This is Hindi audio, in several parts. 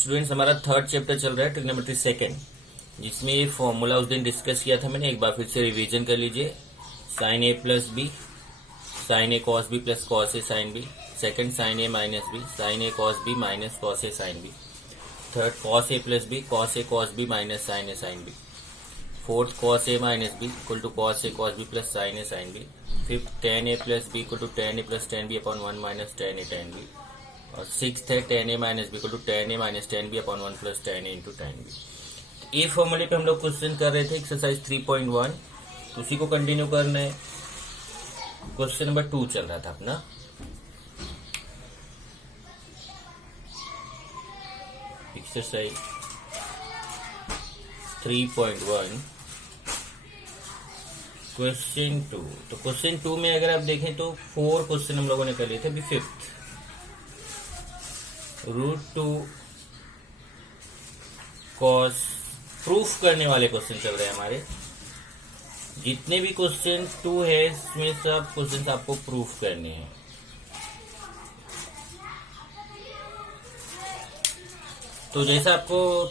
स्टूडेंट्स हमारा थर्ड चैप्टर चल रहा है ट्रिग्नोमेट्री सेकंड, जिसमें ये फॉर्मूला उस दिन डिस्कस किया था मैंने। एक बार फिर से रिवीजन कर लीजिए। Sine a plus b, sine a cos b plus cos a sine b. Second sine a minus b, sine a cos B minus cos a sine b. Third cos A plus B, cos A cos B minus sine A sine b. Fourth cos a minus B equal to cos A cos b plus sine A sine b. Fifth tan A plus b equal to tan A plus tan B upon one minus tan A tan B. और सिक्स है tan A minus B equal to tan A minus tan B upon one plus tan A into tan B. ये फॉर्मूले पे हम लोग क्वेश्चन कर रहे थे एक्सरसाइज 3.1, उसी को कंटिन्यू करना है। क्वेश्चन नंबर 2 चल रहा था अपना। Exercise 3.1 question 2। तो क्वेश्चन 2 में अगर आप देखें तो 4 क्वेश्चन हम लोगों ने कर लिए थे। अभी फिफ्थ √2 कॉस प्रूफ करने वाले क्वेश्चन चल रहे हैं हमारे। जितने भी क्वेश्चन 2 है इसमें सब क्वेश्चन आपको प्रूफ करने हैं। तो जैसा आपको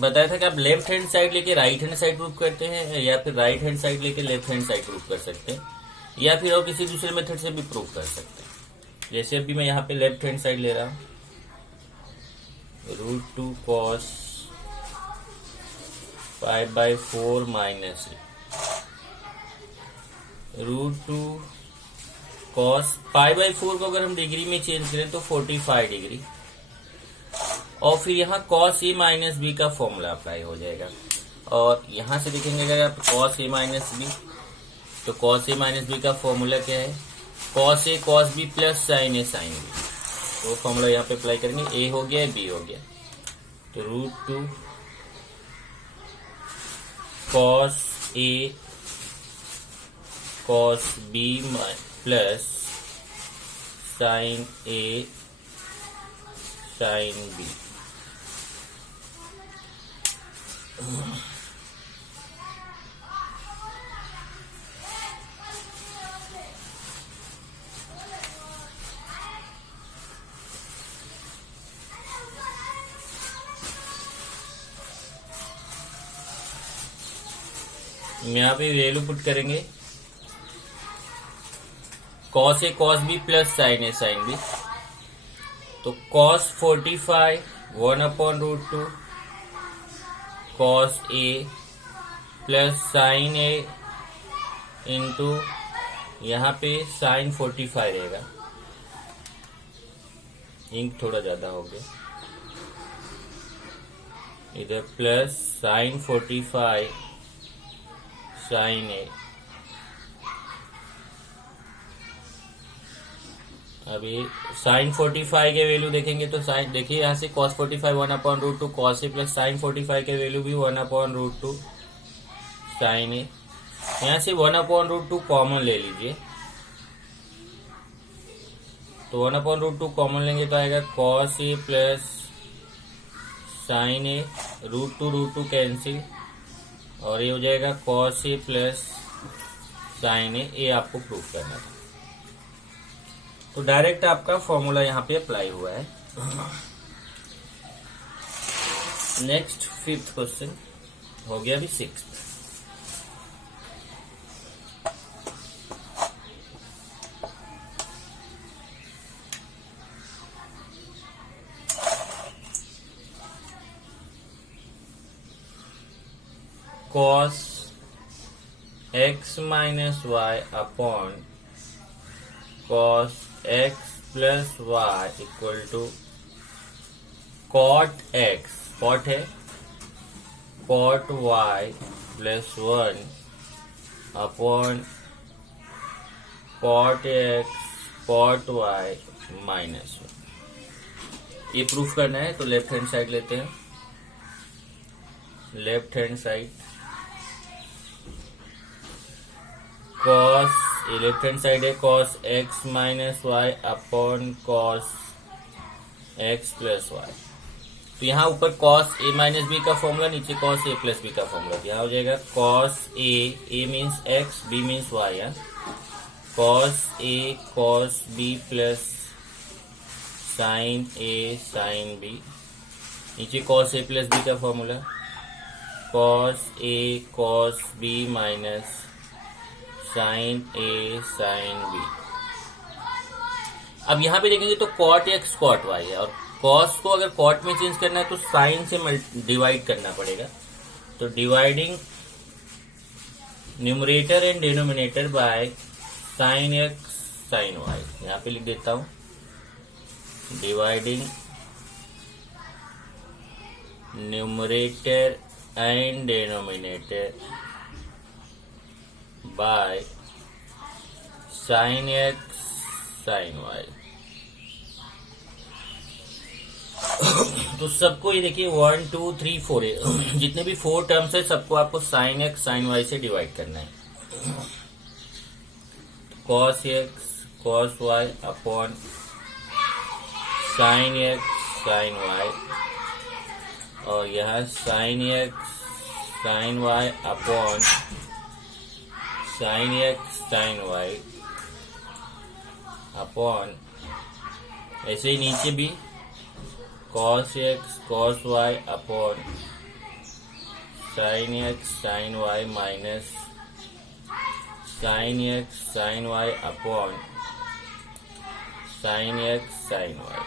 बताया था कि आप लेफ्ट हैंड साइड लेके राइट हैंड साइड प्रूफ करते हैं, या फिर राइट हैंड साइड लेके लेफ्ट हैंड साइड प्रूफ कर सकते हैं, या फिर और किसी दूसरे मेथड से भी प्रूफ कर सकते हैं। जैसे अभी मैं यहाँ पे लेफ्ट हैंड साइड ले रहा हूं, √2 cos 5/4 माइनस √2 cos 5/4 को अगर हम डिग्री में चेंज करें तो 45 डिग्री। और फिर यहाँ cos a माइनस बी का फॉर्मूला अप्लाई हो जाएगा। और यहाँ से देखेंगे अगर आप cos a माइनस बी, तो cos a माइनस बी का फॉर्मूला क्या है? cos a cos b plus sin a sin b। तो फॉर्मूला यहाँ पे अप्लाई करेंगे। a हो गया, b हो गया, तो √2 cos a cos b plus sin a sin b। यहाँ पे वैल्यू पुट करेंगे cos a cos b plus sin a sin b। तो cos 45 1/√2 cos a plus sin a into यहाँ पे sin 45 रहेगा। इंक थोड़ा ज्यादा हो गया इधर, प्लस sin 45 sin a। अभी sin 45 के वैल्यू देखेंगे तो साइन देखिए यहाँ से cos 45 1/√2 cos a plus sin 45 के वैल्यू भी 1/√2 sin a। यहाँ से 1/√2 कॉमन ले लीजिए, तो 1/√2 कॉमन लेंगे तो आएगा cos a plus sin a, √2 cancel, और ये हो जाएगा cos a plus sin a। ये आपको प्रूफ करना था। तो डायरेक्ट आपका फॉर्मूला यहाँ पे अप्लाई हुआ है। नेक्स्ट फिफ्थ क्वेश्चन हो गया अभी sixth. cos x minus y upon cos x plus y equal to cot x, cot है cot y plus 1 upon cot x cot y minus 1। ये प्रूफ करना है तो लेफ्ट हैंड साइड लेते हैं। लेफ्ट हैंड साइड cos, ये लेफ्ट हैंड साइड है cos x minus y upon cos x plus y. तो यहाँ ऊपर cos a माइनस बी का फॉर्मूला, नीचे cos a प्लस बी का फॉर्मूला। यहाँ हो जाएगा cos a means x, b means y है। cos a cos b plus sin a sin b नीचे कॉस ए प्लस बी का फॉर्मूला, कॉस ए कॉस बी माइनस साइन ए साइन बी। अब यहां पे देखेंगे तो कॉट एक्स कॉट वाई है, और कॉस को अगर कॉट में चेंज करना है तो साइन से डिवाइड करना पड़ेगा। तो dividing numerator and denominator by sine x sine y, यहां पे लिख देता हूं, dividing numerator and denominator by sine x sine y. तो सबको ये देखिए 1 2 3 4 जितने भी 4 टर्म्स है सबको आपको साइन एक्स साइन वाई से डिवाइड करना है। Cos x cos y upon sine x sine y, और यह sine x sine y upon sine x sine y upon, ऐसे ही नीचे भी cos x cos y upon sine x sine y minus sine x sine y upon sine x sine y.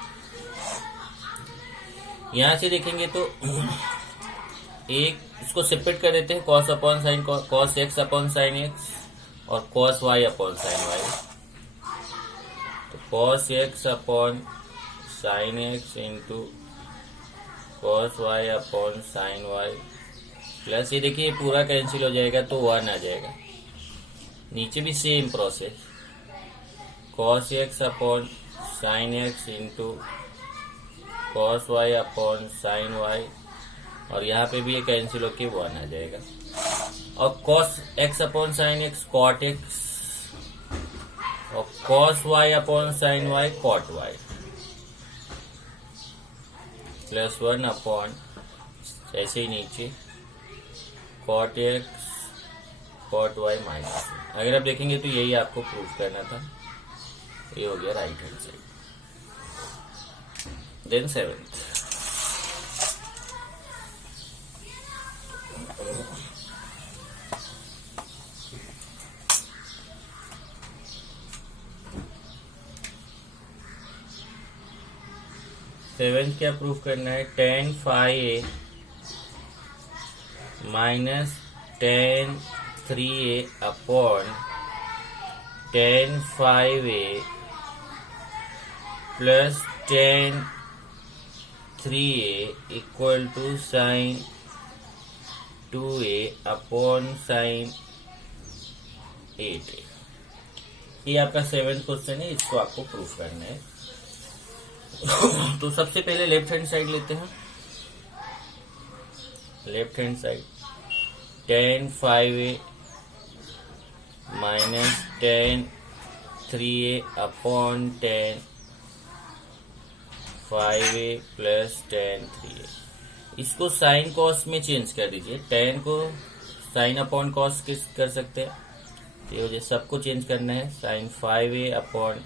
यहां से देखेंगे तो एक इसको सेपरेट कर देते हैं, cos upon sine cos x upon sine x और cos y upon sine y. तो cos x upon sine x into cos y upon sine y plus, ये देखिए पूरा कैंसिल हो जाएगा तो 1 आ जाएगा। नीचे भी same process, cos x upon sine x into cos y upon sine y, और यहाँ पे भी ये कैंसिल होके 1 आ जाएगा। और cos x upon sine x cot x, और cos y upon sine y cot y plus 1 upon, ऐसे ही नीचे cot x cot y minus. अगर आप देखेंगे तो यही आपको प्रूफ करना था। ये हो गया right hand side. Then 7th, क्या प्रूफ करना है, tan five a minus tan 3a upon tan 5a plus tan 3a equal to sine 2a upon sine 8a। ये आपका 7th क्वेश्चन है, इसको आपको प्रूफ करना है। तो सबसे पहले लेफ्ट हैंड साइड लेते हैं। Left hand side tan 5a minus tan 3a upon tan 5a plus tan 3a। इसको साइन कॉस में चेंज कर दीजिए। tan को साइन अपॉन कॉस किस कर सकते हैं, ये वजह सबको चेंज करना है। Sign 5a upon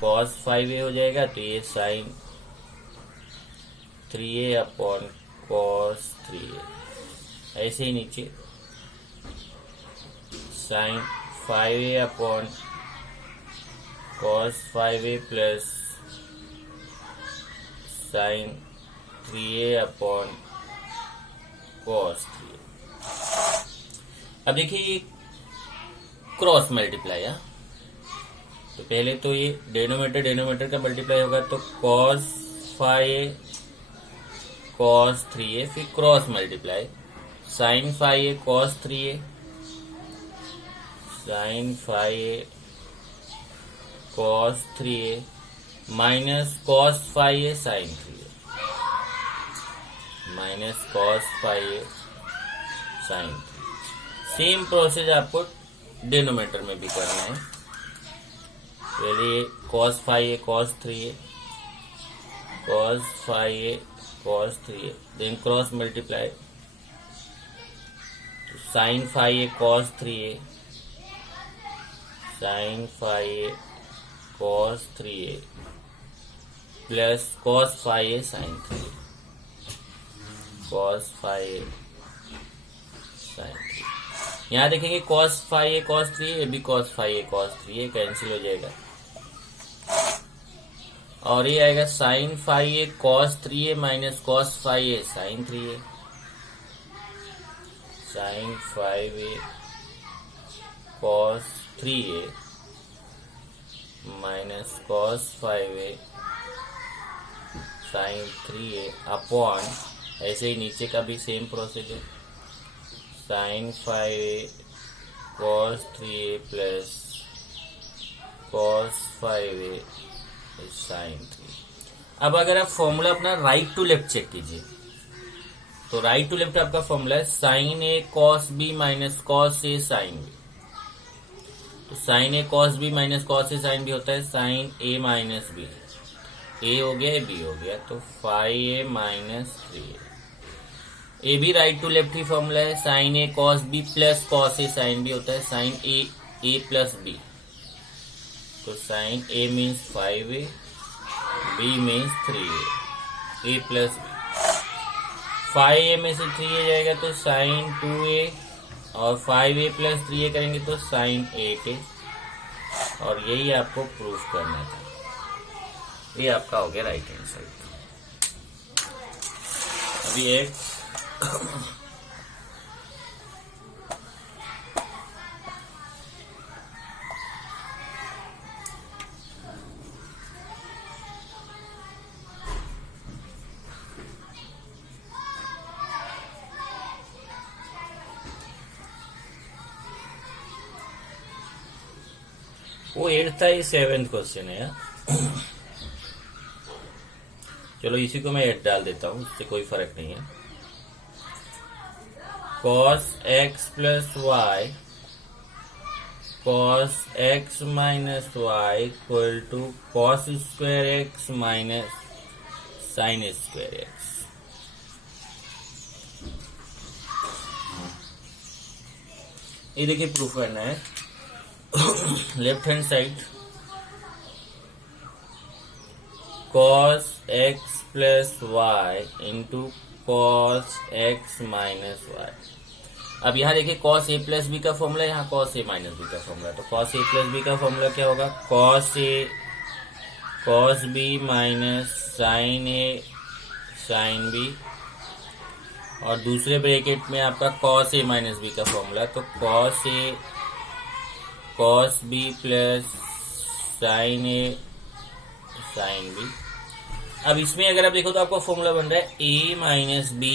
cos 5a हो जाएगा, तो ये sign 3a upon cos 3a। ऐसे ही नीचे sine 5a upon cos 5a plus sine 3a upon cos 3a। अब देखिए ये क्रॉस मल्टीप्लाई है, तो पहले तो ये डेनोमीटर का मल्टीप्लाई होगा, तो कॉस 5a कॉस 3a, फिर cross multiply sine 5a cos 3a sine 5a cos 3a minus cos 5a sine 3a minus cos 5a sine 3। Same process आपको डिनोमीटर में भी करना है। पहले cos 5a cos 3a cos 5a cos 3a, then cross multiply to sin 5a cos 3a sin 5a cos 3a plus cos 5a sin 3a। Cos five sine three. यहाँ देखेंगे कॉस फाइव ए कॉस थ्री, ये भी कॉस फाइव ए कॉस थ्री, ये कैंसिल हो जाएगा और ये आएगा साइन फाइव ए कॉस थ्री ए माइनस कॉस फाइव ए साइन थ्री ए। साइन फाइव ए कॉस थ्री ए माइनस कॉस फाइव ए साइन थ्री ए अपॉन, ऐसे ही नीचे का भी सेम प्रोसीजर, साइन फाइव ए कॉस थ्री ए प्लस कॉस फाइव ए साइन थ्री। अब अगर आप फॉर्मूला अपना राइट टू लेफ्ट चेक कीजिए तो राइट टू लेफ्ट आपका फॉर्मूला है sine a cos B minus cos a sine b. तो sine a cos B minus cos a sine b होता है sine a minus b, a हो गया बी हो गया, तो five a minus three a भी राइट टू लेफ्ट ही फॉर्मूला है। Sine a cos b plus cos a sine b होता है साइन ए प्लस बी। तो साइन ए मीन्स फाइव ए, बी मीन्स थ्री ए प्लस बी। फाइव ए में से थ्री ए जाएगा तो साइन टू ए, और फाइव ए प्लस थ्री ए करेंगे तो साइन एट ए, और यही आपको प्रूफ करना था। ये आपका हो गया राइट हैंड साइड। अभी एक वो 8th था, ये 7th क्वेश्चन है यार। चलो इसी को मैं 8 डाल देता हूँ, इससे कोई फर्क नहीं है। Cos x plus y cos x minus y equal to cos square x minus sine square x. ये देखिए प्रूफ करना है। Left hand side cos x plus y into cos x minus y. अब यहाँ देखिए कॉस ए प्लस बी का फॉर्मूला, यहाँ कॉस ए माइनस बी का फॉर्मूला। तो कॉस ए प्लस बी का फॉर्मूला क्या होगा? कॉस ए कॉस बी माइनस साइन ए साइन बी, और दूसरे ब्रैकेट में आपका कॉस ए माइनस बी का फॉर्मूला। तो कॉस ए कॉस बी प्लस साइन ए साइन बी। अब इसमें अगर आप देखो तो आपका फॉर्मूला बन रहा है a minus b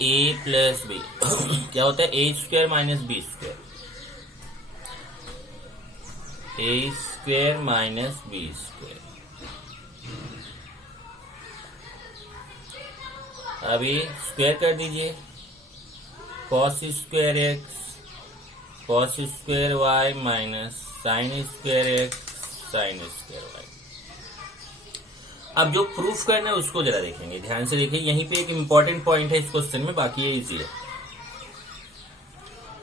a plus b. क्या होता है? A square minus b square, a square minus b square. अभी स्क्वायर कर दीजिए, cos square x cos square y minus sine square x sine square y. अब जो प्रूफ करना है उसको जरा देखेंगे, ध्यान से देखिए। यहीं पे एक इंपॉर्टेंट पॉइंट है इस क्वेश्चन में, बाकी ये इजी है।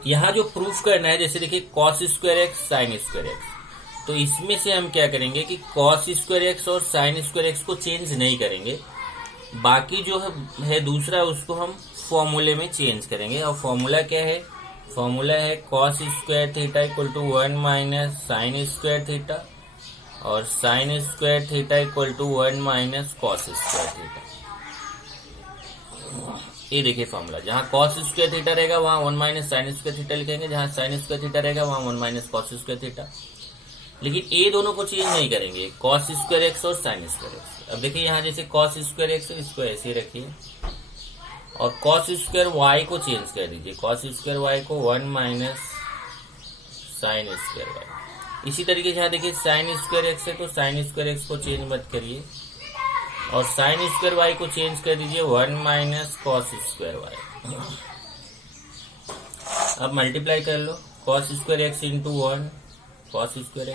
यहाँ जो प्रूफ करना है, जैसे देखिए cos square x sine square x, तो इसमें से हम क्या करेंगे कि कॉस स्क्वायर एक्स और साइन स्क्वायर एक्स को चेंज नहीं करेंगे, बाकी जो है दूसरा उसको हम फॉर्मूले में चेंज करेंगे। और फॉर्मूला क्या है? फॉर्मूला है cos square theta equal to 1 minus sine square theta, और sine square theta equal to 1 minus cos square theta. ये देखिए फॉर्मूला, जहां कॉस स्क्वायर थीटा रहेगा वहां 1 माइनस साइन स्क्वायर थीटा लिखेंगे, जहां साइन स्क्वायर थीटा रहेगा वहां 1 माइनस कॉस स्क्वायर थीटा। लेकिन ये दोनों को चेंज नहीं करेंगे, कॉस स्क्वायर एक्स और साइन स्क्वायर एक्स। अब देखिए यहाँ जैसे कॉस स्क्वायर एक्स है, इसको ऐसे रखिए, और कॉस स्क्वायर वाई को चेंज कर दीजिए, कॉस स्क्वायर वाई को 1 माइनस साइन स्क्वायर वाई। इसी तरीके से यहाँ देखिए साइन स्क्वायर एक्स है, तो साइन स्क्वायर एक्स को चेंज मत करिए, और साइन स्क्वायर वाई को चेंज कर दीजिए 1 माइनस कॉस स्क्वायर वाई। अब मल्टीप्लाई कर लो, cos square x into 1 cos square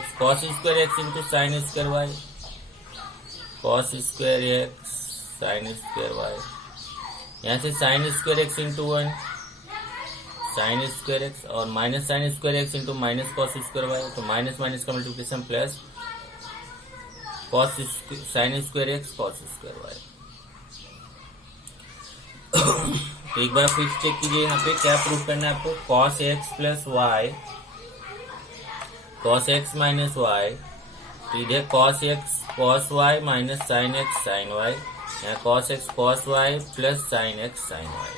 x into sine square y, cos square x sine square y. यहाँ से sine square x into 1 sine square x, और minus sine square x into minus cos square y. तो माइनस माइनस का multiplication plus cos sine square x cos square y. तो एक बार फिर चेक कीजिए, यहाँ पे क्या प्रूफ करना है आपको, cos x plus y, cos x minus y, तो इधर cos x cos y minus sin x sin y, यहाँ cos x cos y plus sin x sin y।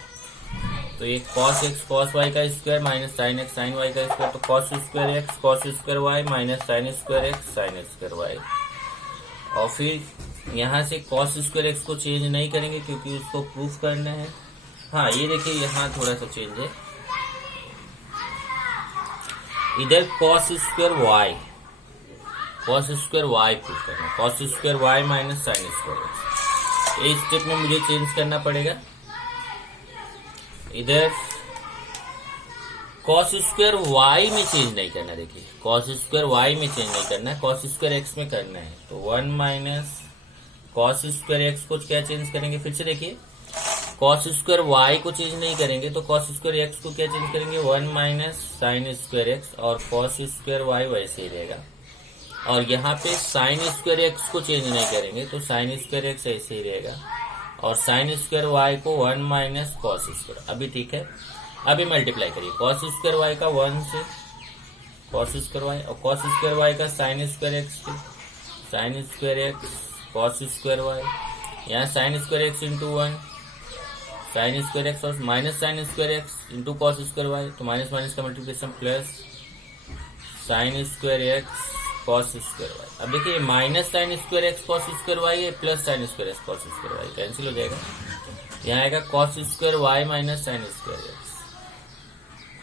तो ये cos x cos y का square minus sin x sin y का स्क्वायर, तो cos square x cos square y minus sin square x sin square y। और फिर यहाँ से cos स्क्वायर x को चेंज नहीं करेंगे क्योंकि उसको प्रूफ करना है। हाँ ये देखिए यहाँ थोड़ा सा चेंज है, इधर cos स्क्वायर y प्रूफ करना है, cos square y minus sin square x। इस स्टेप में मुझे चेंज करना पड़ेगा, इधर cos स्क्वायर y में चेंज नहीं करना, देखिए cos स्क्वायर y में चेंज नहीं करना है, cos स्क्वायर x में करना है। तो 1 माइनस cos स्क्वायर x को क्या चेंज करेंगे, फिर से देखिए cos स्क्वायर y को चेंज नहीं करेंगे तो cos स्क्वायर x को क्या चेंज करेंगे, 1 माइनस साइन स्क्वायर x, और cos स्क्वायर y वैसे ही रहेगा। और यहाँ पे साइन स्क्वायर x को चेंज नहीं करेंगे तो साइन स्क्वायर x ऐसे ही रहेगा, और साइन स्क्वायर y को 1 माइनस कॉस स्क्वायर। अभी ठीक है, अभी मल्टीप्लाई करिए, कॉस स्क्वायर y का 1 से कॉस स्क्वायर y, और कॉस स्क्वायर y का साइन स्क्वायर x से sine square x cos square y, यहाँ sine square x into 1 sine square x और minus sine square x into cos square y, तो माइनस माइनस का multiplication plus sine square x cos square y। अब देखिए minus sine square x cos square y है, plus sine square x cos square y cancel हो जाएगा, यहाँ आएगा cos square y minus sine square x,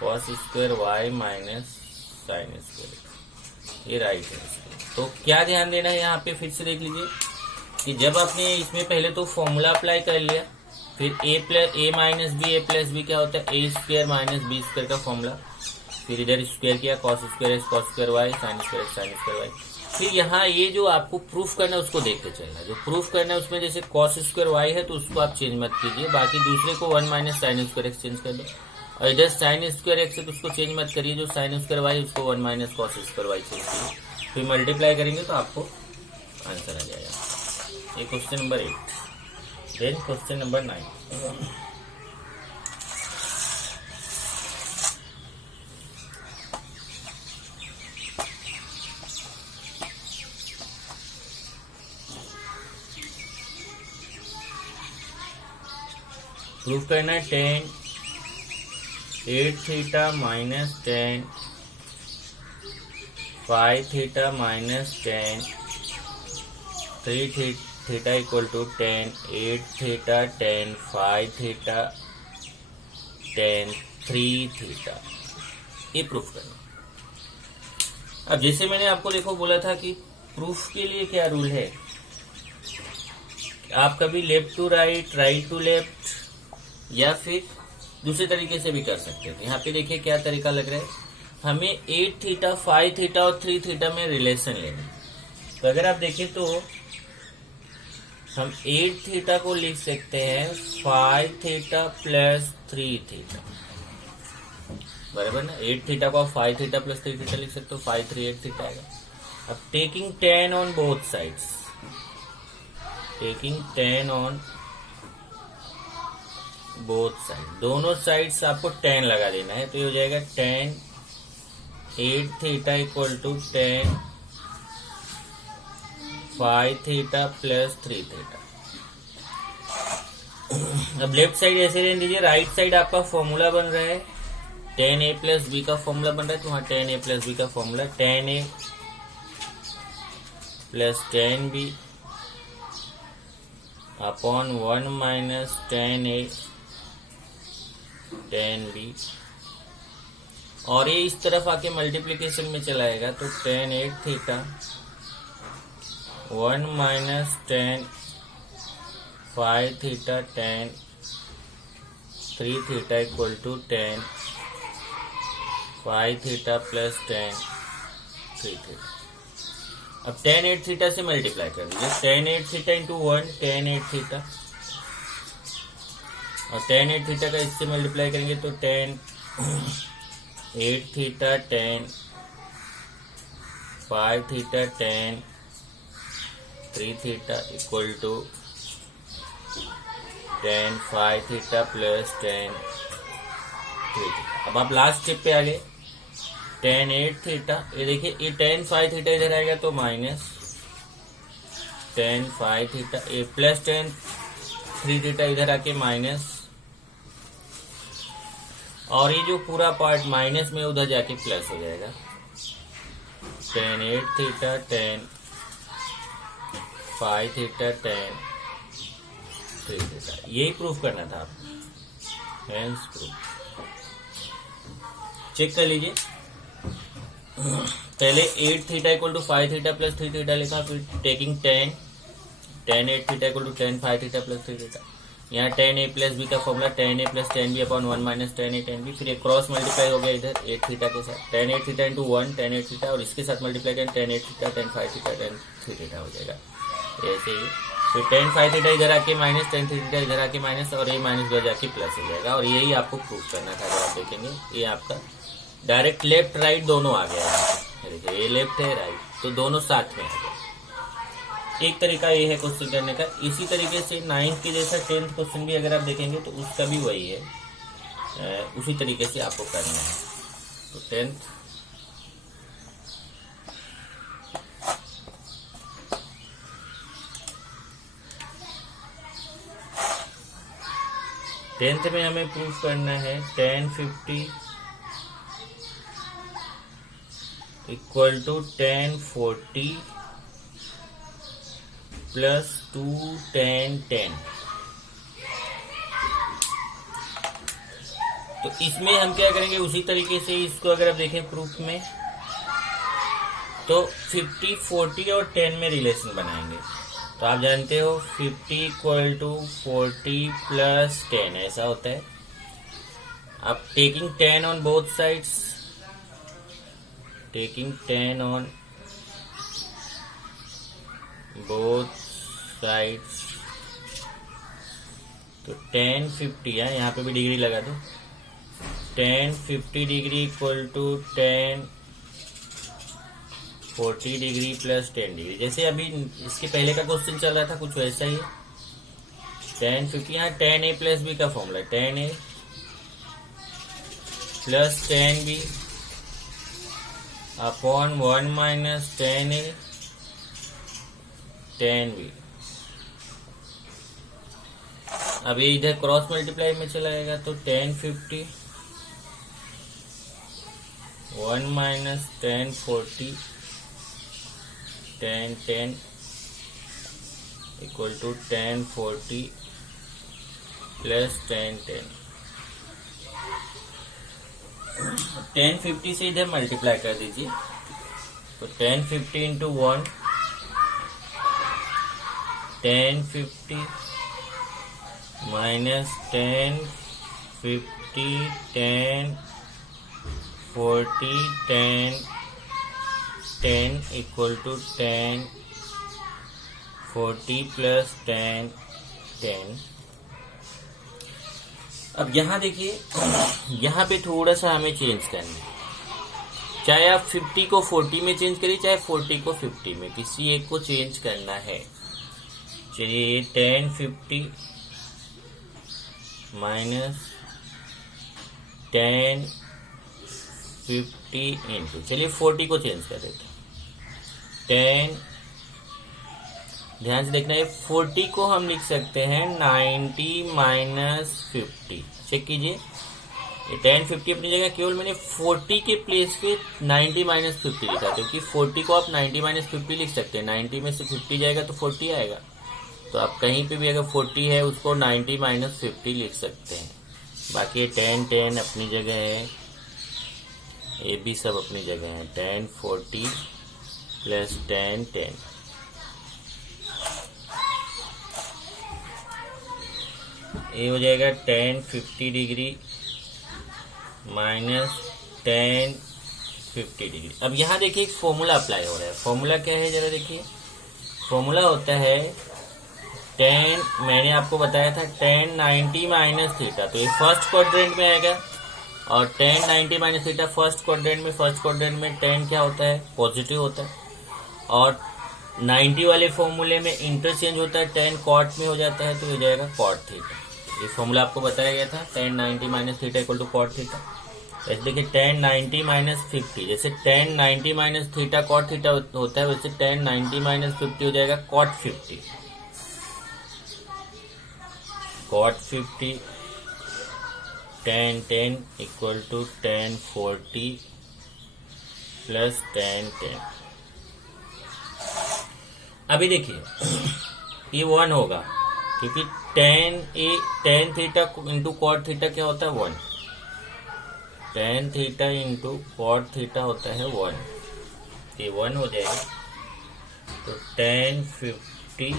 cos square y minus sine square x, ये राइट है। तो क्या ध्यान देना है यहाँ पे, फिर से देख लीजिए कि जब आपने इसमें पहले तो फॉर्मूला अप्लाई कर लिया, फिर a minus b a plus b क्या होता है, a square minus b square का फॉर्मूला, फिर इधर स्क्वायर किया cos square x cos square y sine square x sine square y. फिर यहाँ ये जो आपको प्रूफ करना है उसको देखते चलना, जो प्रूफ करना है उसमें जैसे कॉस स्क्वायर वाई है तो उसको आप चेंज मत कीजिए, बाकी दूसरे को 1 minus sine square x change कर दो, और इधर साइन स्क्वायर एक्स है तो उसको चेंज मत करिए, जो साइन स्क्वायर वाई उसको 1 minus cos square y change कीजिए, फिर मल्टीप्लाई करेंगे तो आपको आंसर आ जाएगा। ये question number 8। Then question number 9, proof करना है tan 8 theta minus tan 5 theta minus tan 3 theta equal to tan 8 theta tan 5 theta tan 3 theta, ये प्रूफ करना। अब जैसे मैंने आपको देखो बोला था कि प्रूफ के लिए क्या रूल है, आप कभी left to right right to left या फिर दूसरे तरीके से भी कर सकते हैं। यहाँ पे देखिए क्या तरीका लग रहा है, हमें 8 थीटा 5 थीटा और 3 थीटा में रिलेशन लेना है। तो अगर आप देखें तो हम 8 थीटा को लिख सकते हैं 5 थीटा प्लस 3 थीटा, बराबर ना। 8 थीटा को आप 5 थीटा प्लस 3 थीटा लिख सकते हो, 5 3 8 थीटा आएगा। अब taking tan on both sides, taking tan on both side, दोनों साइड्स आपको tan लगा देना है, तो ये हो जाएगा tan 8 theta equal to tan 5 theta plus 3 theta. अब लेफ्ट साइड ऐसे रहने दीजिए, राइट साइड आपका फॉर्मूला बन रहा है tan a प्लस बी का फॉर्मूला बन रहा है, तो वहां tan a प्लस बी का formula tan a plus tan b upon 1 minus tan a tan b, और ये इस तरफ आके मल्टीप्लीकेशन में चलाएगा तो tan 8 theta 1 minus tan 5 theta tan 3 theta equal to tan 5 theta plus tan 3 theta. अब tan 8 थीटा से मल्टीप्लाई कर दीजिए, tan 8 theta into 1 tan 8 theta, और tan 8 थीटा का इससे मल्टीप्लाई करेंगे तो tan 8 theta tan 5 theta tan 3 theta equal to tan five theta plus tan three theta. अब आप लास्ट स्टेप पे आ गए, टेन एट थीटा, ये देखिए ये टेन फाइव थीटा इधर आएगा तो माइनस टेन फाइव थीटा, ये प्लस टेन थ्री थीटा इधर आके माइनस, और ये जो पूरा पार्ट माइनस में उधर जाके प्लस हो जाएगा, tan eight theta tan five theta tan three theta. यही प्रूफ करना था आपको, हेंस प्रूफ। चेक कर लीजिए, पहले eight theta equal to five theta plus three theta लिखा, फिर taking tan, tan eight theta equal to tan five theta plus three theta. यहाँ टेन ए प्लस बी का formula tan A plus tan B upon one minus tan A tan B, फिर एक क्रॉस मल्टीप्लाई हो गया इधर एट थीटा के साथ, tan eight theta into one tan eight theta, और इसके साथ मल्टीप्लाई करें tan eight theta tan five theta tan three theta हो जाएगा ऐसे ही। फिर टेन फाइव थीटा इधर आके माइनस, टेन थ्री थीटा इधर आके माइनस, और ये माइनस इधर जाके प्लस हो जाएगा। और यही आपको प्रूफ करना था। अगर आप देखेंगे ये आपका डायरेक्ट लेफ्ट राइट दोनों आ गया है, देखिए ये लेफ्ट है राइट, तो दोनों साथ में आ गए। एक तरीका ये है क्वेश्चन करने का। इसी तरीके से 9th के जैसा 10th क्वेश्चन भी अगर आप देखेंगे तो उसका भी वही है, उसी तरीके से आपको करना है। तो 10th में हमें प्रूफ करना है tan 50 equal to tan 40 plus 2 tan 10। तो इसमें हम क्या करेंगे, उसी तरीके से इसको अगर आप देखें प्रूफ में तो 50, 40 और 10 में रिलेशन बनाएंगे। तो आप जानते हो 50 इक्वल टू 40 प्लस 10 ऐसा होता है। अब taking 10 on both sides, taking 10 on both sides, तो tan 50 है, यहाँ पे भी डिग्री लगा दो, tan 50 degree equal to tan 40 degree plus 10 degree. जैसे अभी इसके पहले का क्वेश्चन चल रहा था कुछ वैसा ही है। tan 50, यहाँ tan a प्लस बी का formula, tan a plus tan b upon 1 minus tan a tan b। अब ये इधर क्रॉस मल्टीप्लाई में चला जाएगा, तो tan 50 1 minus tan 40 tan 10 equal to tan 40 plus tan 10। tan 50 से इधर मल्टीप्लाई कर दीजिए, तो tan 50 into 1 tan 50 minus tan 50 tan 40 tan 10 equal to tan 40 plus tan 10। अब यहाँ देखिए, यहाँ पे थोड़ा सा हमें चेंज करना है। चाहे आप 50 को 40 में चेंज करिए, चाहे 40 को 50 में, किसी एक को चेंज करना है। चलिए tan 50 माइनस tan 50 इंटू, चलिए 40 को चेंज कर देते हैं। tan, ध्यान से देखना है, 40 को हम लिख सकते हैं 90 माइनस 50। चेक कीजिए, ये tan 50 अपनी जगह, केवल मैंने 40 के प्लेस पे 90 माइनस 50 लिखा, क्योंकि 40 को आप 90 माइनस 50 लिख सकते हैं। 90 में से 50 जाएगा तो 40 आएगा। तो आप कहीं पे भी अगर 40 है उसको 90 माइनस 50 लिख सकते हैं। बाकी tan 10 अपनी जगह है, ये भी सब अपनी जगह है। tan 40 प्लस tan 10, ये हो जाएगा tan 50 degree minus tan 50 degree. अब यहाँ देखिए एक फॉर्मूला अप्लाई हो रहा है। फॉर्मूला क्या है जरा देखिए, फॉर्मूला होता है tan, मैंने आपको बताया था tan 90 माइनस थीटा, तो ये फर्स्ट क्वाड्रेंट में आएगा, और tan 90 minus theta first quadrant में, फर्स्ट क्वाड्रेंट में tan क्या होता है, पॉजिटिव होता है, और 90 वाले फॉर्मूले में इंटरचेंज होता है, tan कॉट में हो जाता है, तो ये जाएगा कॉट थीटा। ये फॉर्मूला आपको बताया गया था, tan 90 minus theta equal to cot theta. ऐसे देखिए tan 90 माइनस 50, जैसे tan 90 minus theta cot theta होता है, वैसे tan 90 माइनस 50 हो जाएगा cot 50। Cot 50 tan 10 equal to tan 40 plus tan 10। अभी देखिए ये 1 होगा, क्योंकि tan theta into cot theta क्या होता है 1। tan theta into cot theta होता है 1, ये 1 हो जाएगा। तो tan 50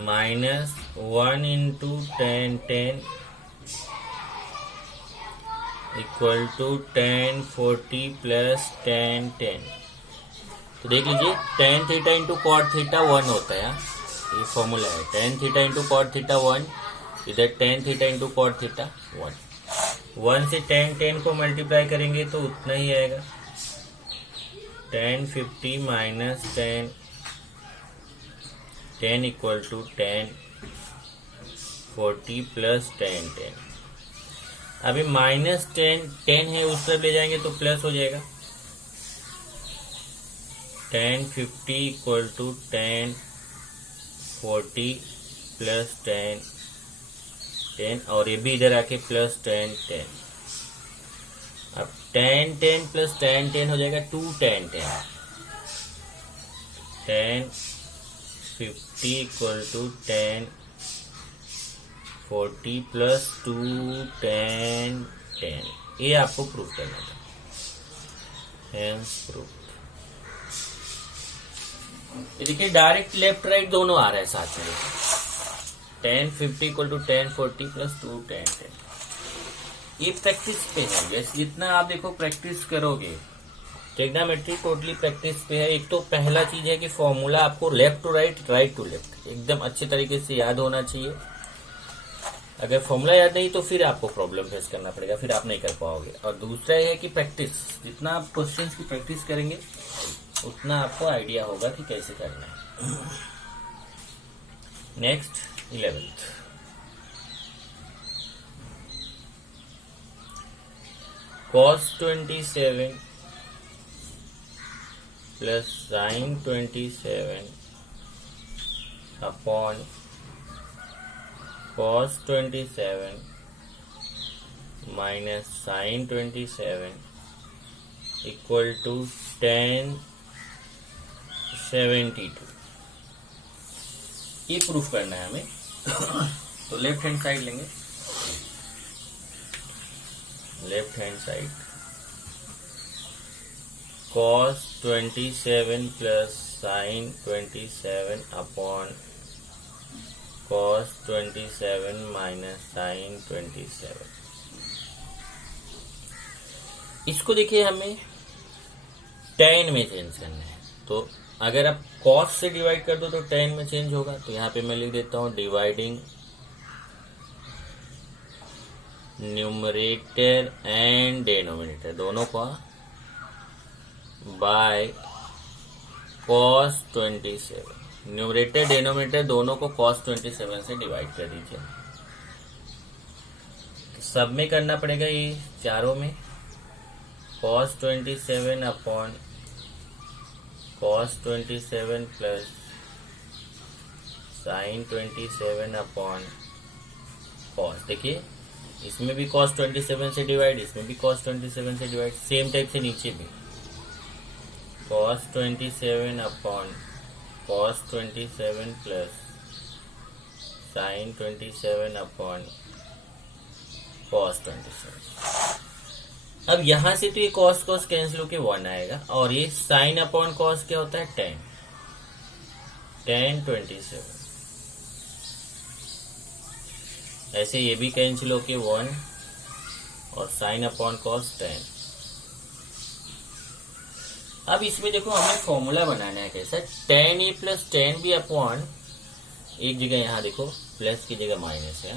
minus 1 into tan 10 equal to tan 40 plus tan 10। तो देख लीजिए tan theta into cot theta 1 होता है, ये फॉर्मूला है। tan theta into cot theta 1, इधर tan theta into cot theta 1 से tan 10 को मल्टीप्लाई करेंगे तो उतना ही आएगा। tan 50 minus tan 10 equal to tan 40 plus tan 10। अभी माइनस 10 है, उस तरफ ले जाएंगे तो प्लस हो जाएगा। tan 50 equal to tan 40 plus tan 10, और ये भी इधर आके प्लस tan 10। अब tan 10 प्लस tan 10 हो जाएगा 2 tan 10। tan 50 equal to tan 40 plus 2 tan 10। ये आपको प्रूफ करना था, हेंस प्रूफ। ये देखिए डायरेक्ट लेफ्ट राइट दोनों आ रहा है साथ में। tan 50 equal to tan 40 plus 2 tan 10। ये प्रैक्टिस पे है, वैसे जितना आप देखो प्रैक्टिस करोगे, ट्रिग्नोमेट्री टोटली प्रैक्टिस पे है। एक तो पहला चीज है कि फॉर्मूला आपको left to right, right to left एकदम अच्छे तरीके से याद होना चाहिए। अगर फॉर्मूला याद नहीं तो फिर आपको प्रॉब्लम फेस करना पड़ेगा, फिर आप नहीं कर पाओगे। और दूसरा है कि प्रैक्टिस, जितना आप क्वेश्चंस की प्रैक्टिस करेंगे उतना आपको आइडिया होगा कि कैसे करना है। Next 11th, cos 27 plus sin 27 upon cos 27 minus sin 27 equal to tan 72। ये प्रूफ करना है हमें। तो लेफ्ट हैंड साइड लेंगे, left hand side cos 27 plus sin 27 upon cos 27 minus sin 27। इसको देखिए हमें tan में चेंज करना है। तो अगर आप cos से डिवाइड कर दो तो tan में चेंज होगा। तो यहाँ पे मैं लिख देता हूँ डिवाइडिंग न्यूमरेटर एंड डिनोमिनेटर दोनों का बाय cos 27। न्यूमरेटर डिनोमिनेटर दोनों को cos 27 से डिवाइड कर दीजिए। सब में करना पड़ेगा, ये चारों में cos 27 upon cos 27 plus sin 27 upon cos। देखिए इसमें भी cos 27 से डिवाइड, इसमें भी cos 27 से डिवाइड, सेम टाइप से नीचे भी cos 27 upon cos 27 plus sin 27 upon cos 27। अब यहां से तो ये cos cos कैंसिल होके 1 आएगा, और ये sin अपॉन cos क्या होता है tan 27। ऐसे ये भी कैंसिल होके 1 और sin अपॉन cos 10। अब इसमें देखो हमें फॉर्मूला बनाना है कैसा, tan a plus tan b upon, एक जगह यहाँ देखो प्लस की जगह माइनस है,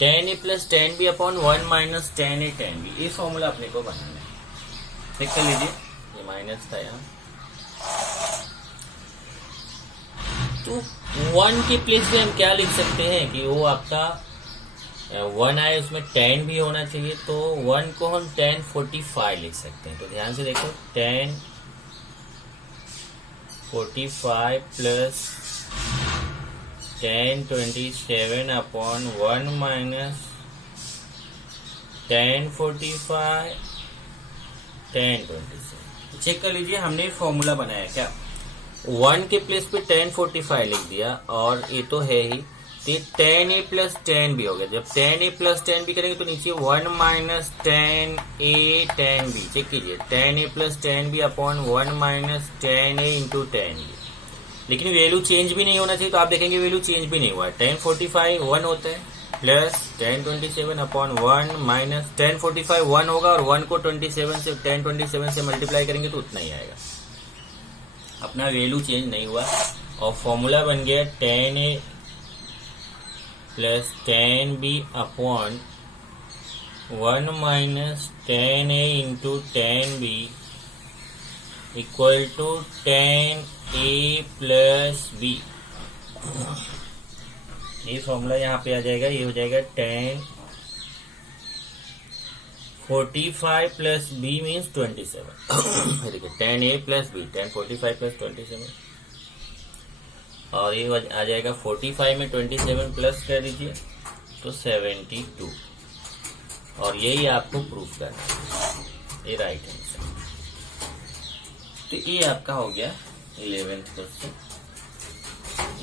tan a plus tan b upon 1 minus tan a tan b। ये फॉर्मूला अपने को बनाना है। चेक कर लीजिए, ये माइनस था यहाँ। तो 1 के प्लेस पे हम क्या लिख सकते हैं कि वो आपका 1 आए, उसमें 10 भी होना चाहिए, तो 1 को हम 1045 लिख सकते हैं। तो ध्यान से देखो, 1045 प्लस 1027 अपॉन 1 माइनस 1045 1027। चेक कर लीजिए, हमने फॉर्मूला बनाया क्या, 1 के प्लेस पे 1045 लिख दिया, और ये तो है ही, तो 10a प्लस 10 भी हो गया। जब 10a प्लस 10 भी करेंगे तो नीचे 1 माइनस 10a 10b। चेक कीजिए, 10a प्लस 10 भी upon 1 minus 10a into 10b। लेकिन वैल्यू चेंज भी नहीं होना चाहिए, तो आप देखेंगे वैल्यू चेंज भी नहीं हुआ। 1045 1 होता है, प्लस 1027 अपॉन 1 माइनस 1045 1 होगा, और 1 को 1027 से मल्टीप्लाई करेंगे तो उतना ही आएगा। अपना वैल्यू चेंज नहीं हुआ, और फॉर्मूला बन गया 10a plus 10b upon 1 minus 10a into 10b equal to 10a plus b। ये फॉर्मूला यहाँ पे आ जाएगा, ये हो जाएगा 1045 प्लस b मीन्स 27। देखिए 10a प्लस b, 1045 प्लस 27, और ये आ जाएगा 45 में 27 प्लस कर दीजिए तो 72, और यही आपको प्रूफ करना है, ये राइट हैंड साइड। तो ये आपका हो गया 11th क्वेश्चन।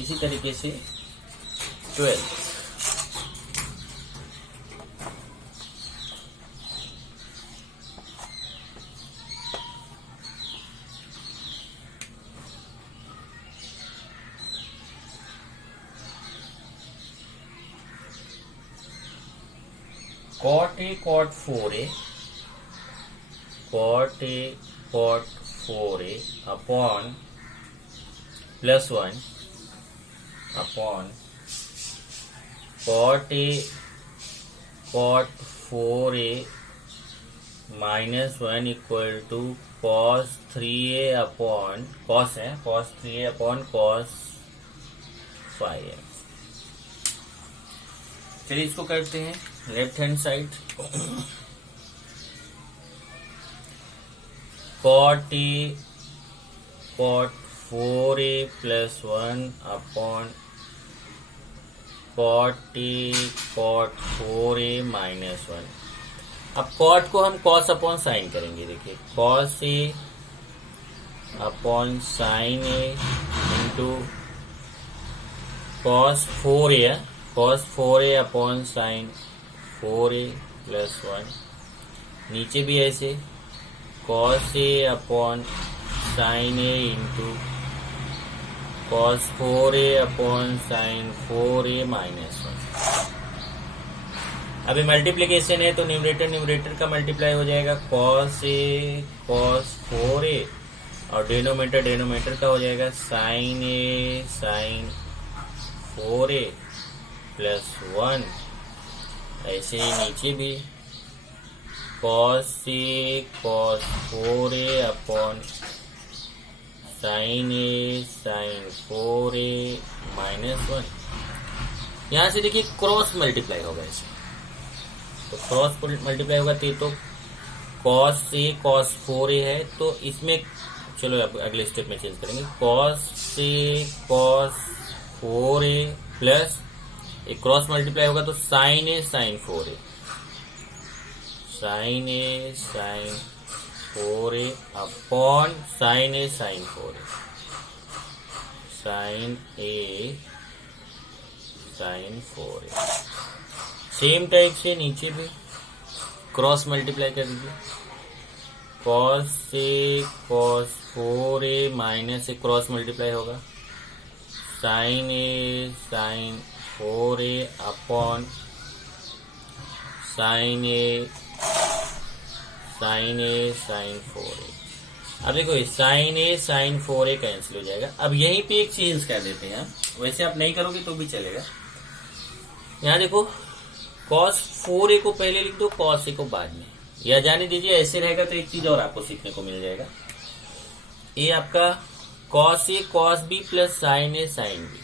इसी तरीके से 12th, cot a cot 4a cot a cot 4a upon plus 1 upon cot a cot 4a minus 1 equal to cos 3a upon cos है, cos 3a upon cos 5a। चलिए इसको करते हैं left hand side. cot a cot 4a plus 1 upon cot a cot 4a minus 1। अब cot को हम cos अपॉन साइन करेंगे। देखिए cos a upon sine a into cos 4a upon sign 4a plus 1। नीचे भी ऐसे cos a upon sine a into cos 4a upon sign 4a minus 1। अभी मल्टीप्लीकेशन है तो न्यूमरेटर का मल्टीप्लाई हो जाएगा cos a cos 4a, और डेनोमीटर का हो जाएगा sign a sine 4a plus 1। ऐसे ही नीचे भी cos a cos 4a upon sine a sine 4a minus 1। यहाँ से देखिए क्रॉस मल्टीप्लाई होगा इसमें, तो क्रॉस मल्टीप्लाई होगा तो cos a cos 4a है, तो इसमें चलो अब अगले स्टेप में चेंज करेंगे। cos a cos 4a plus एक क्रॉस मल्टीप्लाई होगा तो sine a sine 4a, sine a sine 4a upon sine a sine 4a, sine a sine 4a। Same type से नीचे भी क्रॉस मल्टीप्लाई कर दीजिए। cos a cos 4a minus एक क्रॉस मल्टीप्लाई होगा sine a sine 4a upon sine a sine 4a। अब देखो sign a sine 4a cancel हो जाएगा। अब यहीं पे एक चेंज कर देते हैं, वैसे आप नहीं करोगे तो भी चलेगा। यहाँ देखो cos 4a को पहले लिख दो, cos a को बाद में, या जाने दीजिए ऐसे रहेगा तो एक चीज और आपको सीखने को मिल जाएगा। ये आपका cos A cos b plus sine A sine b.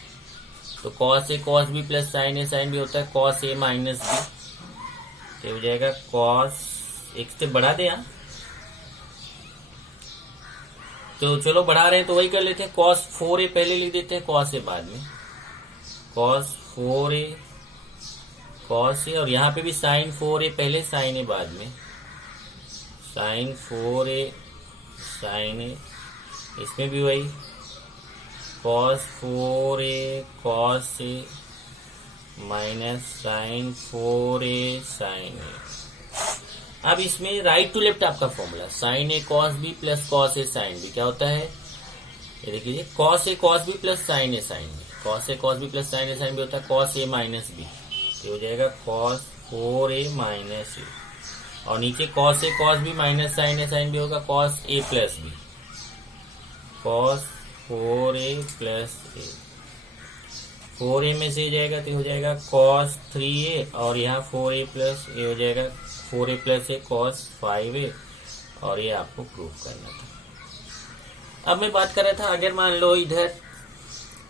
तो कॉस ए कॉस बी प्लस साइन ए साइन बी होता है कॉस ए माइनस बी। तो हो जाएगा कॉस, एक स्टेप बढ़ा दे यहाँ, तो चलो बढ़ा रहे हैं तो वही कर लेते हैं। कॉस 4a पहले लिख देते हैं, कॉस ए बाद में, कॉस 4a कॉस ए, और यहाँ पे भी साइन 4a पहले साइन ए बाद में, साइन 4a साइन ए। इसमें भी वही cos 4a cos a minus sign 4a sign ए। अब इसमें राइट टू लेफ्ट आपका formula, sign a cos b plus cos a sine B क्या होता है, ये देखिए कॉस ए कॉस बी प्लस साइन ए साइन बी। कॉस ए कॉस बी प्लस साइन ए साइन बी होता है कॉस ए माइनस बी। तो हो जाएगा कॉस 4a माइनस ए, और नीचे कॉस ए कॉस बी माइनस साइन ए साइन बी होगा cos A plus B, cos 4a plus A. 4a में से जाएगा तो हो जाएगा कॉस 3a, और यहाँ 4a प्लस ए हो जाएगा 4a प्लस ए कॉस 5a, और ये आपको प्रूव करना था। अब मैं बात कर रहा था, अगर मान लो इधर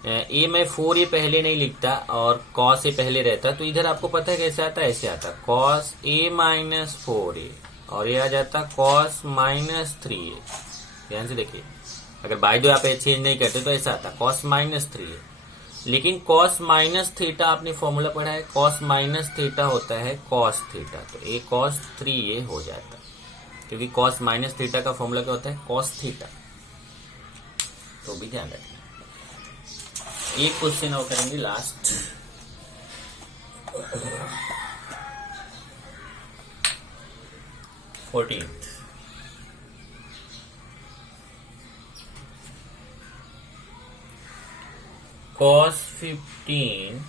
ए में 4a पहले नहीं लिखता और कॉस ए पहले रहता, तो इधर आपको पता है कैसे आता, ऐसे आता कॉस ए माइनस 4a, और ये आ जाता कॉस माइनस 3a। ध्यान से देखिए, अगर बाय द वे आप चेंज नहीं करते तो ऐसा आता कॉस माइनस 3a। लेकिन कॉस माइनस थीटा आपने फॉर्मूला पढ़ा है, कॉस माइनस थीटा होता है कॉस थीटा, तो ए कॉस 3a हो जाता, क्योंकि कॉस माइनस थीटा का फॉर्मूला क्या होता है, कॉस थीटा। तो भी ध्यान रखना। एक क्वेश्चन और करेंगे last, fourteenth. cos 15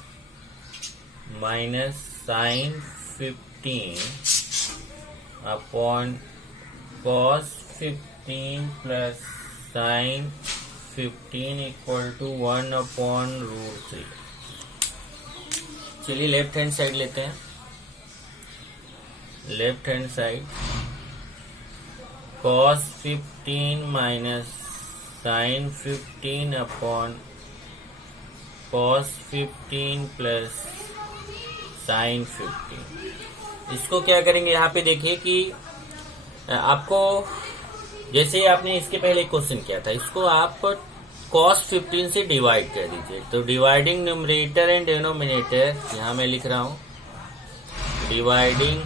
minus sine 15 upon cos 15 plus sine 15 equal to 1 upon root 3। चलिए लेफ्ट हैंड साइड लेते हैं। Left hand side cos 15 minus sine 15 upon cos 15 plus sine 15। इसको क्या करेंगे, यहाँ पे देखिए कि आपको जैसे आपने इसके पहले एक क्वेश्चन किया था, इसको आप cos 15 से डिवाइड कर दीजिए। तो डिवाइडिंग न्यूमरेटर एंड डिनोमिनेटर, यहाँ मैं लिख रहा हूँ dividing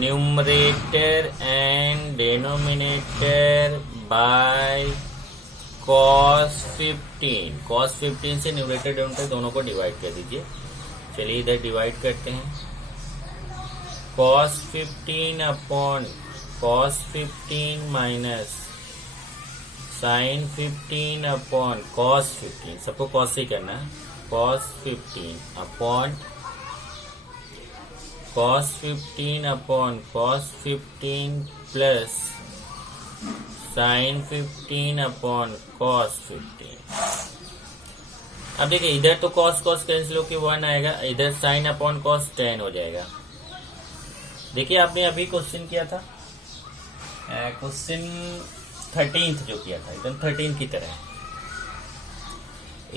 numerator and denominator bye cos 15। cos 15 से न्यूमरेटर डिनोमिनेटर दोनों को डिवाइड कर दीजिए। चलिए इधर डिवाइड करते हैं, cos 15 upon cos 15 minus sine 15 upon cos 15, सबको cos से करना है, cos 15 upon cos 15 upon cos 15 plus sine 15 upon cos 15। अब देखिए इधर तो cos cos कैंसिल होके 1 आएगा, इधर साइन अपॉन cos 10 हो जाएगा। देखिए आपने अभी क्वेश्चन किया था, क्वेश्चन 13th जो किया था, एकदम 13 की तरह।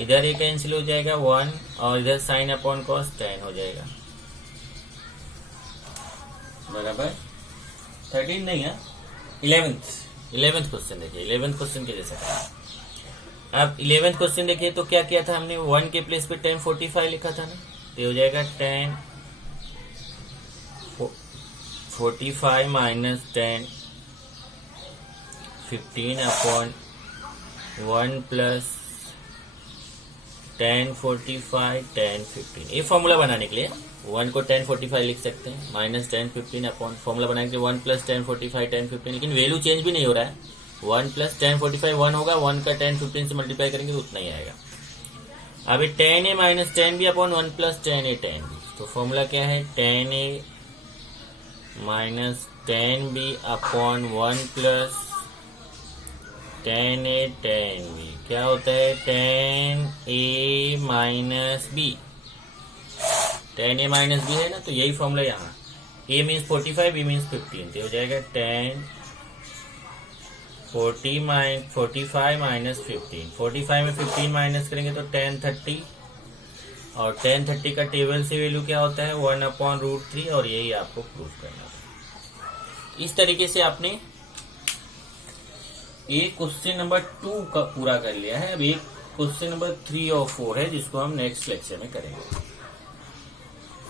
इधर ये कैंसिल हो जाएगा 1, और इधर साइन अपॉन cos 10 हो जाएगा, बराबर 13 नहीं है, 11th क्वेश्चन देखिए, 11th क्वेश्चन के जैसा था। अब 11th क्वेश्चन देखिए तो क्या किया था हमने, 1 के प्लेस पे 1045 लिखा था ना, तो हो जाएगा 1045 माइनस 1015 अपॉन 1 प्लस 1045 1015। ये फॉर्मूला बनाने के लिए 1 को 1045 लिख सकते हैं, माइनस 1015 अपॉन फॉर्मूला बनाने के लिए 1 प्लस 1045 1015, लेकिन वैल्यू चेंज भी नहीं हो रहा है। 1 प्लस 1045 1 होगा, 1 का 1015 से मल्टीप्लाई करेंगे तो उतना ही आएगा। अभी 10a minus 10b upon 1 plus 10a 10b, तो फॉर्मूला क्या है, 10a minus 10b upon 1 plus 10a 10b क्या होता है, 10a minus b। 10a minus b है ना, तो यही फॉर्मूला यहाँ, a मीन्स 45 b मीन्स 15, तो हो जाएगा 10 45 माइनस 15, 45 में 15 माइनस करेंगे तो 1030, और 1030 का टेबल से वैल्यू क्या होता है 1/√3, और यही आपको प्रूव करना है। इस तरीके से आपने एक क्वेश्चन नंबर 2 का पूरा कर लिया है। अब एक क्वेश्चन नंबर 3 और 4 है जिसको हम नेक्स्ट लेक्चर में करेंगे।